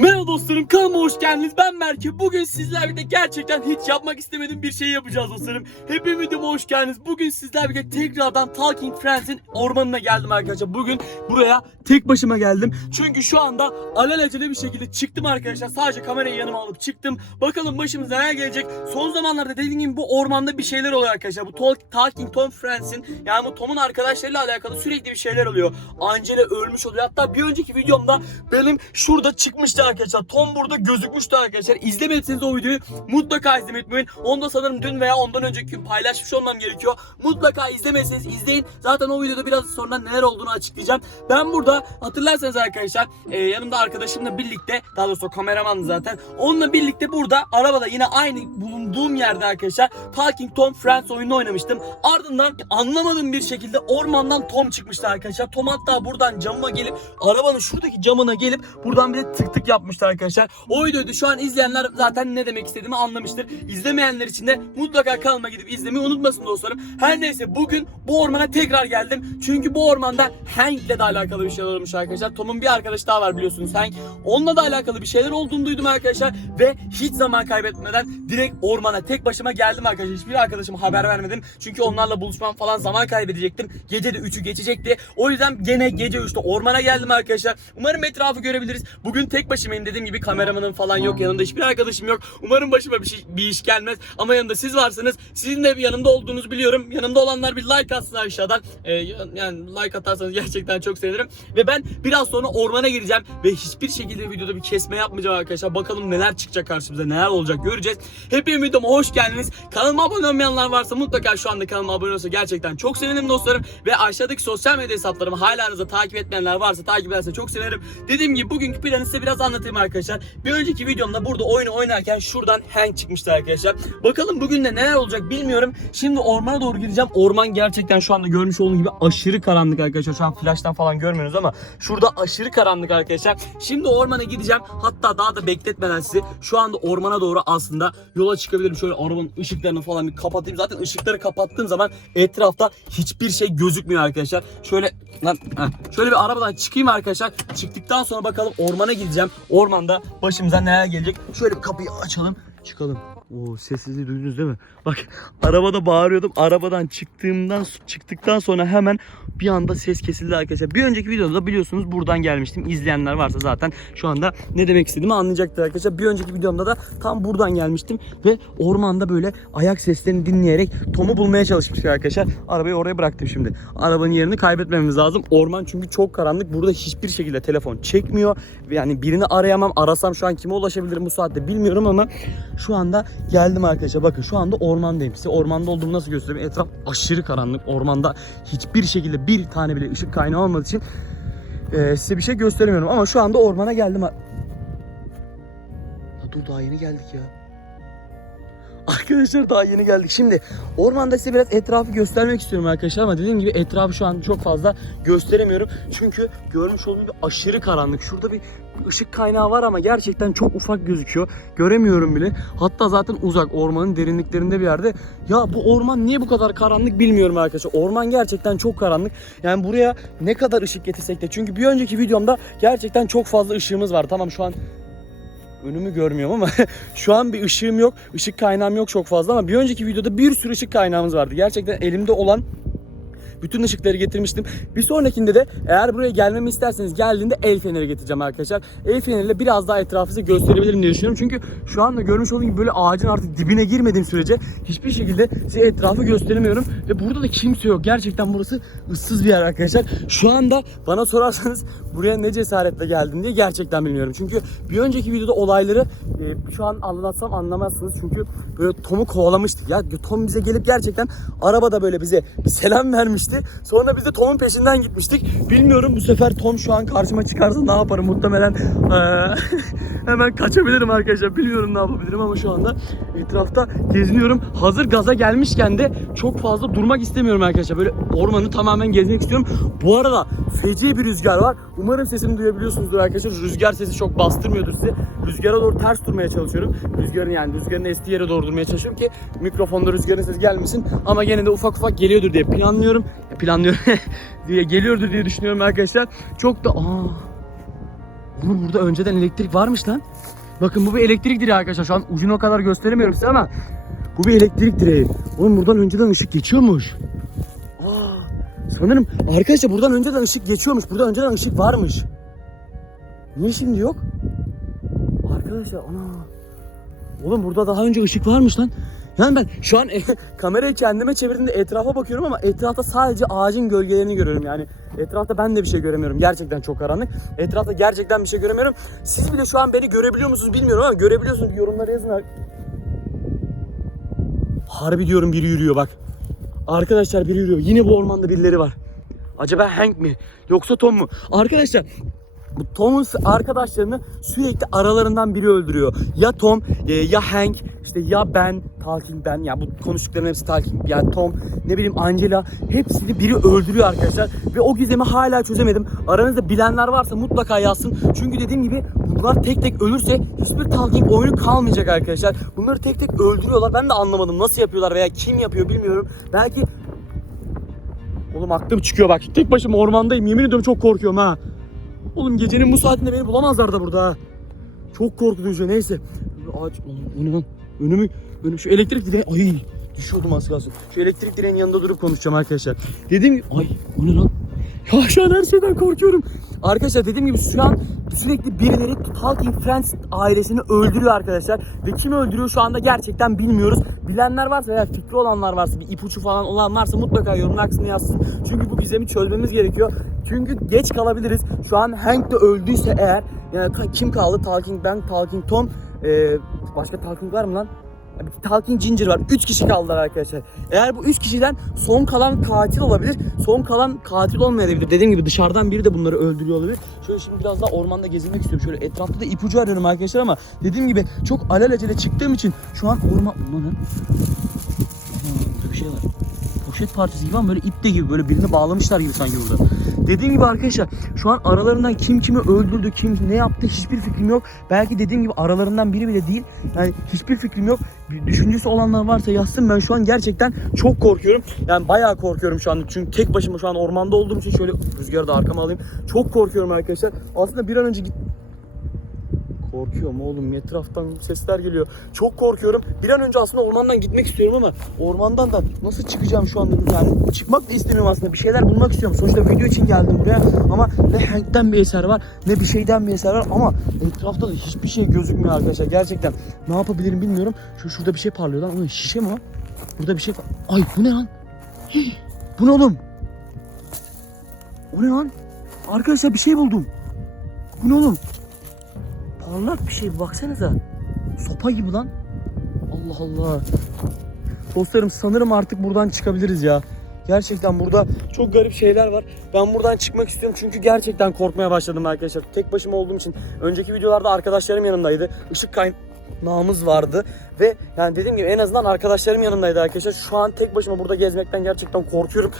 Merhaba dostlarım kanalıma hoş geldiniz. Ben Berke. Bugün sizlerle gerçekten hiç yapmak istemediğim bir şey yapacağız dostlarım. Hepiniz videoma hoş geldiniz. Bugün sizlerle tekrardan Talking Friends'in ormanına geldim arkadaşlar. Bugün buraya tek başıma geldim. Çünkü şu anda alelacele bir şekilde çıktım arkadaşlar. Sadece kamerayı yanıma alıp çıktım. Bakalım başımıza neler gelecek. Son zamanlarda dediğim gibi bu ormanda bir şeyler oluyor arkadaşlar. Bu Talk, Talking Tom Friends'in yani bu Tom'un arkadaşlarıyla alakalı sürekli bir şeyler oluyor. Angela ölmüş oluyor. Hatta bir önceki videomda benim şurada çıkmıştı arkadaşlar. Tom burada gözükmüştü arkadaşlar. İzlemediyseniz o videoyu mutlaka izlemeyi unutmayın. Onu da sanırım dün veya ondan önceki gün paylaşmış olmam gerekiyor. Mutlaka izlemediyseniz izleyin. Zaten o videoda biraz sonra neler olduğunu açıklayacağım. Ben burada hatırlarsanız arkadaşlar e, yanımda arkadaşımla birlikte daha doğrusu kameraman zaten. Onunla birlikte burada arabada yine aynı bulunduğum yerde arkadaşlar Talking Tom Friends oyununu oynamıştım. Ardından anlamadığım bir şekilde ormandan Tom çıkmıştı arkadaşlar. Tom hatta buradan camıma gelip arabanın şuradaki camına gelip buradan bir de tık tık yapmıştı arkadaşlar. O videoyu şu an izleyenler zaten ne demek istediğimi anlamıştır. İzlemeyenler için de mutlaka kanalıma gidip izlemeyi unutmasın dostlarım. Her neyse bugün bu ormana tekrar geldim. Çünkü bu ormanda Hank'le de alakalı bir şeyler olmuş arkadaşlar. Tom'un bir arkadaşı daha var biliyorsunuz Hank. Onunla da alakalı bir şeyler olduğunu duydum arkadaşlar. Ve hiç zaman kaybetmeden direkt ormana tek başıma geldim arkadaşlar. Hiçbir arkadaşıma haber vermedim. Çünkü onlarla buluşmam falan zaman kaybedecektim. Gece de 3'ü geçecekti. O yüzden gene gece 3'te ormana geldim arkadaşlar. Umarım etrafı görebiliriz. Bugün tek başımayım dediğim gibi kameramanım falan yok. Yanımda hiçbir arkadaşım yok. Umarım başıma bir, şey, bir iş gelmez. Ama yanımda siz varsınız. Sizin de yanımda olduğunuzu biliyorum. Yanımda olanlar bir like atsın aşağıdan. Ee, yani like atarsanız gerçekten çok sevinirim. Ve ben biraz sonra ormana gireceğim. Ve hiçbir şekilde videoda bir kesme yapmayacağım arkadaşlar. Bakalım neler çıkacak karşımıza. Neler olacak göreceğiz. Hepiniz videoma hoş geldiniz. Kanalıma abone olmayanlar varsa mutlaka şu anda kanalıma abone olursa gerçekten çok sevinirim dostlarım. Ve aşağıdaki sosyal medya hesaplarımı hala aranızda takip etmeyenler varsa takip ederse çok sevinirim. Dediğim gibi bugünkü planı size biraz anlatayım arkadaşlar. Bir önceki videomda burada oyunu oynarken şuradan Hank çıkmıştı arkadaşlar. Bakalım bugün de neler olacak bilmiyorum. Şimdi ormana doğru gideceğim. Orman gerçekten şu anda görmüş olduğunuz gibi aşırı karanlık arkadaşlar. Şu an flash'tan falan görmüyorsunuz ama şurada aşırı karanlık arkadaşlar. Şimdi ormana gideceğim. Hatta daha da bekletmeden sizi şu anda ormana doğru aslında yola çıkabilirim. Şöyle arabanın ışıklarını falan bir kapatayım. Zaten ışıkları kapattığım zaman etrafta hiçbir şey gözükmüyor arkadaşlar. Şöyle lan heh, şöyle bir arabadan çıkayım arkadaşlar. Çıktıktan sonra bakalım ormana gideceğim. Ormanda başımıza neler gelecek. Şöyle bir kapıyı açalım. Çıkalım. Oo sessizliği duydunuz değil mi? Bak arabada bağırıyordum. Arabadan çıktığımdan çıktıktan sonra hemen bir anda ses kesildi arkadaşlar. Bir önceki videoda da biliyorsunuz buradan gelmiştim. İzleyenler varsa zaten şu anda ne demek istediğimi anlayacaktır arkadaşlar. Bir önceki videomda da tam buradan gelmiştim ve ormanda böyle ayak seslerini dinleyerek Tom'u bulmaya çalışmıştık arkadaşlar. Arabayı oraya bıraktım şimdi. Arabanın yerini kaybetmememiz lazım. Orman çünkü çok karanlık. Burada hiçbir şekilde telefon çekmiyor. Yani birini arayamam. Arasam şu an kime ulaşabilirim bu saatte bilmiyorum ama şu anda geldim arkadaşlar. Bakın şu anda ormandayım. Size ormanda olduğumu nasıl göstereyim? Etraf aşırı karanlık. Ormanda hiçbir şekilde bir tane bile ışık kaynağı olmadığı için e, size bir şey gösteremiyorum. Ama şu anda ormana geldim. Ha, dur daha yeni geldik ya. Arkadaşlar daha yeni geldik. Şimdi ormanda size biraz etrafı göstermek istiyorum arkadaşlar ama dediğim gibi etrafı şu an çok fazla gösteremiyorum. Çünkü görmüş olduğunuz gibi aşırı karanlık. Şurada bir ışık kaynağı var ama gerçekten çok ufak gözüküyor. Göremiyorum bile. Hatta zaten uzak ormanın derinliklerinde bir yerde. Ya bu orman niye bu kadar karanlık bilmiyorum arkadaşlar. Orman gerçekten çok karanlık. Yani buraya ne kadar ışık getirsek de. Çünkü bir önceki videomda gerçekten çok fazla ışığımız var. Tamam şu an önümü görmüyorum ama şu an bir ışığım yok. Işık kaynağım yok çok fazla ama bir önceki videoda bir sürü ışık kaynağımız vardı. Gerçekten elimde olan bütün ışıkları getirmiştim. Bir sonrakinde de eğer buraya gelmemi isterseniz geldiğinde el feneri getireceğim arkadaşlar. El feneriyle biraz daha etrafınızı gösterebilirim diye düşünüyorum. Çünkü şu anda görmüş olduğunuz gibi böyle ağacın artık dibine girmediğim sürece hiçbir şekilde size etrafı gösteremiyorum. Ve burada da kimse yok. Gerçekten burası ıssız bir yer arkadaşlar. Şu anda bana sorarsanız buraya ne cesaretle geldim diye gerçekten bilmiyorum. Çünkü bir önceki videoda olayları e, şu an anlatsam anlamazsınız. Çünkü böyle Tom'u kovalamıştık ya. Tom bize gelip gerçekten arabada böyle bize selam vermişti. Sonra biz de Tom'un peşinden gitmiştik. Bilmiyorum bu sefer Tom şu an karşıma çıkarsa ne yaparım muhtemelen eee, hemen kaçabilirim arkadaşlar. Bilmiyorum ne yapabilirim ama şu anda etrafta geziniyorum. Hazır gaza gelmişken de çok fazla durmak istemiyorum arkadaşlar. Böyle ormanı tamamen gezmek istiyorum. Bu arada feci bir rüzgar var. Umarım sesimi duyabiliyorsunuzdur arkadaşlar. Rüzgar sesi çok bastırmıyordur sizi. Rüzgara doğru ters durmaya çalışıyorum. Rüzgarın yani rüzgarın estiği yere doğru durmaya çalışıyorum ki mikrofonda rüzgarın sesi gelmesin. Ama gene de ufak ufak geliyordur diye planlıyorum. Planlıyorum diye geliyordur diye düşünüyorum arkadaşlar. Çok da aa Oğlum burada önceden elektrik varmış lan. Bakın bu bir elektrik direği arkadaşlar. Şu an ucunu o kadar gösteremiyorum size ama bu bir elektrik direği. Oğlum buradan önceden ışık geçiyormuş. Aa, sanırım arkadaşlar buradan önceden ışık geçiyormuş. Burada önceden ışık varmış. Niye şimdi yok? Arkadaşlar ana. Oğlum burada daha önce ışık varmış lan. Yani ben şu an kamerayı kendime çevirdiğimde etrafa bakıyorum ama etrafta sadece ağacın gölgelerini görüyorum. Yani etrafta ben de bir şey göremiyorum. Gerçekten çok karanlık. Etrafta gerçekten bir şey göremiyorum. Siz bile şu an beni görebiliyor musunuz bilmiyorum ama görebiliyorsunuz. Yorumlara yazın. Harbi diyorum biri yürüyor bak. Arkadaşlar biri yürüyor. Yine bu ormanda birileri var. Acaba Hank mi? Yoksa Tom mu? Arkadaşlar bu Tom'un arkadaşlarını sürekli aralarından biri öldürüyor. Ya Tom e, ya Hank işte ya ben Talking ben ya bu konuştukların hepsi Talking ya Tom ne bileyim Angela hepsini biri öldürüyor arkadaşlar ve o gizemi hala çözemedim. Aranızda bilenler varsa mutlaka yazsın. Çünkü dediğim gibi bunlar tek tek ölürse hiçbir Talking oyunu kalmayacak arkadaşlar. Bunları tek tek öldürüyorlar. Ben de anlamadım nasıl yapıyorlar veya kim yapıyor bilmiyorum. Belki Oğlum aklım çıkıyor bak. Tek başıma ormandayım. Yemin ediyorum çok korkuyorum ha. Oğlum gecenin bu saatinde beni bulamazlar da burada. Çok korkutucu neyse. Ağaç lan? Önümü, önüm şu elektrik direği ay düşüyordum az kalsın. Şu elektrik direğinin yanında durup konuşacağım arkadaşlar. Dediğim gibi ay o ne lan? Ya her şeyden korkuyorum. Arkadaşlar dediğim gibi şu an sürekli birileri Talking Friends ailesini öldürüyor arkadaşlar. Ve kim öldürüyor şu anda gerçekten bilmiyoruz. Bilenler varsa veya fikri olanlar varsa bir ipucu falan olan varsa mutlaka yorumlar kısmına yazsın. Çünkü bu gizemi çözmemiz gerekiyor. Çünkü geç kalabiliriz. Şu an Hank de öldüyse eğer yani kim kaldı? Talking Ben, Talking Tom, ee, başka Talking var mı lan? Bir Talking Ginger var. 3 kişi kaldılar arkadaşlar. Eğer bu 3 kişiden son kalan katil olabilir. Son kalan katil olmayabilir. Dediğim gibi dışarıdan biri de bunları öldürüyor olabilir. Şöyle şimdi biraz daha ormanda gezinmek istiyorum. Şöyle etrafta da ipucu arıyorum arkadaşlar ama dediğim gibi çok alelacele çıktığım için şu an orman... Ulan burada bir şey var. Poşet parçası gibi ama böyle ipte gibi böyle birini bağlamışlar gibi sanki burada. Dediğim gibi arkadaşlar şu an aralarından kim kimi öldürdü, kim ne yaptı hiçbir fikrim yok. Belki dediğim gibi aralarından biri bile değil. Yani hiçbir fikrim yok. Bir düşüncesi olanlar varsa yazsın. Ben şu an gerçekten çok korkuyorum. Yani bayağı korkuyorum şu an. Çünkü tek başıma şu an ormanda olduğum için şöyle rüzgarı da arkama alayım. Çok korkuyorum arkadaşlar. Aslında bir an önce git Korkuyorum oğlum etraftan sesler geliyor. Çok korkuyorum. Bir an önce aslında ormandan gitmek istiyorum ama ormandan da nasıl çıkacağım şu anda yani çıkmak da istemiyorum aslında. Bir şeyler bulmak istiyorum. Sonuçta video için geldim buraya ama ne Hank'ten bir eser var ne bir şeyden bir eser var ama etrafta da hiçbir şey gözükmüyor arkadaşlar. Gerçekten ne yapabilirim bilmiyorum. Şu şurada bir şey parlıyor lan. O şişe mi o? Burada bir şey Ay bu ne lan? Hii, bu ne oğlum? O ne lan? Arkadaşlar bir şey buldum. Bu ne oğlum? Parlak bir şey baksanıza. Sopa gibi lan. Allah Allah. Dostlarım sanırım artık buradan çıkabiliriz ya. Gerçekten burada çok garip şeyler var. Ben buradan çıkmak istiyorum çünkü gerçekten korkmaya başladım arkadaşlar. Tek başıma olduğum için. Önceki videolarda arkadaşlarım yanımdaydı. Işık kaynağımız vardı. Ve yani dediğim gibi en azından arkadaşlarım yanımdaydı arkadaşlar. Şu an tek başıma burada gezmekten gerçekten korkuyorum.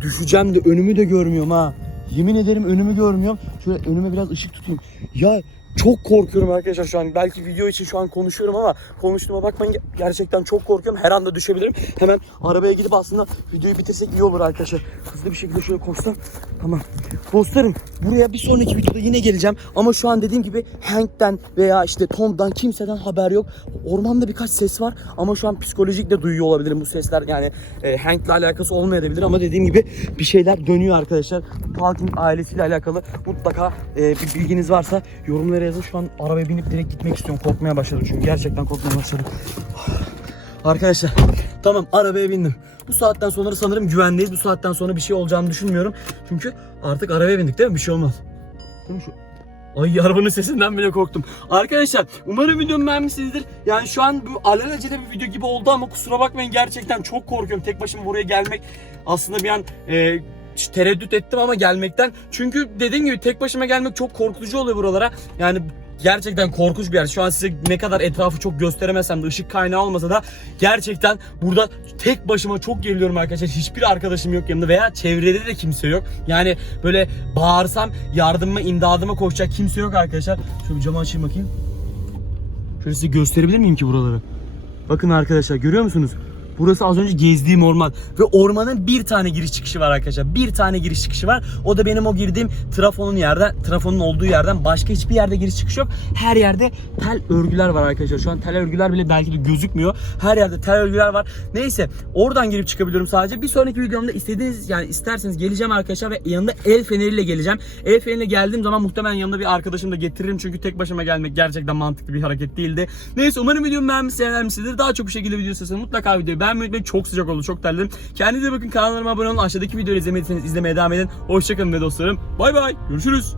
Düşeceğim de önümü de görmüyorum ha. Yemin ederim önümü görmüyorum. Şöyle önüme biraz ışık tutayım. Ya çok korkuyorum arkadaşlar şu an. Belki video için şu an konuşuyorum ama konuştuğuma bakmayın. Gerçekten çok korkuyorum. Her anda düşebilirim. Hemen arabaya gidip aslında videoyu bitirsek iyi olur arkadaşlar. Hızlı bir şekilde şöyle koşsam. Tamam. Dostlarım buraya bir sonraki videoda yine geleceğim. Ama şu an dediğim gibi Hank'ten veya işte Tom'dan kimseden haber yok. Ormanda birkaç ses var ama şu an psikolojik de duyuyor olabilirim bu sesler. Yani e, Hank'le alakası olmayabilir ama dediğim gibi bir şeyler dönüyor arkadaşlar. Talking ailesiyle alakalı mutlaka e, bir bilginiz varsa yorumlara yazın. Şu an arabaya binip direkt gitmek istiyorum. Korkmaya başladım çünkü gerçekten korkmaya başladım. Arkadaşlar tamam arabaya bindim. Bu saatten sonra sanırım güvendeyiz. Bu saatten sonra bir şey olacağını düşünmüyorum. Çünkü artık arabaya bindik değil mi? Bir şey olmaz. Değil mi şu? Ay arabanın sesinden bile korktum. Arkadaşlar umarım videomu beğenmişsinizdir. Yani şu an bu alelacele bir video gibi oldu ama kusura bakmayın gerçekten çok korkuyorum. Tek başıma buraya gelmek aslında bir an e, tereddüt ettim ama gelmekten. Çünkü dediğim gibi tek başıma gelmek çok korkutucu oluyor buralara. Yani gerçekten korkunç bir yer. Şu an size ne kadar etrafı çok gösteremesem de ışık kaynağı olmasa da gerçekten burada tek başıma çok geriliyorum arkadaşlar. Hiçbir arkadaşım yok yanımda veya çevrede de kimse yok. Yani böyle bağırsam yardımıma imdadıma koşacak kimse yok arkadaşlar. Şöyle bir camı açayım bakayım. Şöyle size gösterebilir miyim ki buraları? Bakın arkadaşlar görüyor musunuz? Burası az önce gezdiğim orman. Ve ormanın bir tane giriş çıkışı var arkadaşlar. Bir tane giriş çıkışı var. O da benim o girdiğim trafonun yerden, trafonun olduğu yerden. Başka hiçbir yerde giriş çıkış yok. Her yerde tel örgüler var arkadaşlar. Şu an tel örgüler bile belki de gözükmüyor. Her yerde tel örgüler var. Neyse oradan girip çıkabiliyorum sadece. Bir sonraki videomda istediğiniz yani isterseniz geleceğim arkadaşlar ve yanında el feneriyle geleceğim. El feneriyle geldiğim zaman muhtemelen yanında bir arkadaşım da getiririm. Çünkü tek başıma gelmek gerçekten mantıklı bir hareket değildi. Neyse umarım videomu beğenmişsiniz, beğenmişsinizdir. Daha çok bu şekilde video mutlaka videoyu beğenmeyi unutmayın. Çok sıcak oldu, çok terledim. Kendinize bakın, kanalıma abone olun. Aşağıdaki videoyu izlemediyseniz izlemeye devam edin. Hoşçakalın ve dostlarım. Bay bay. Görüşürüz.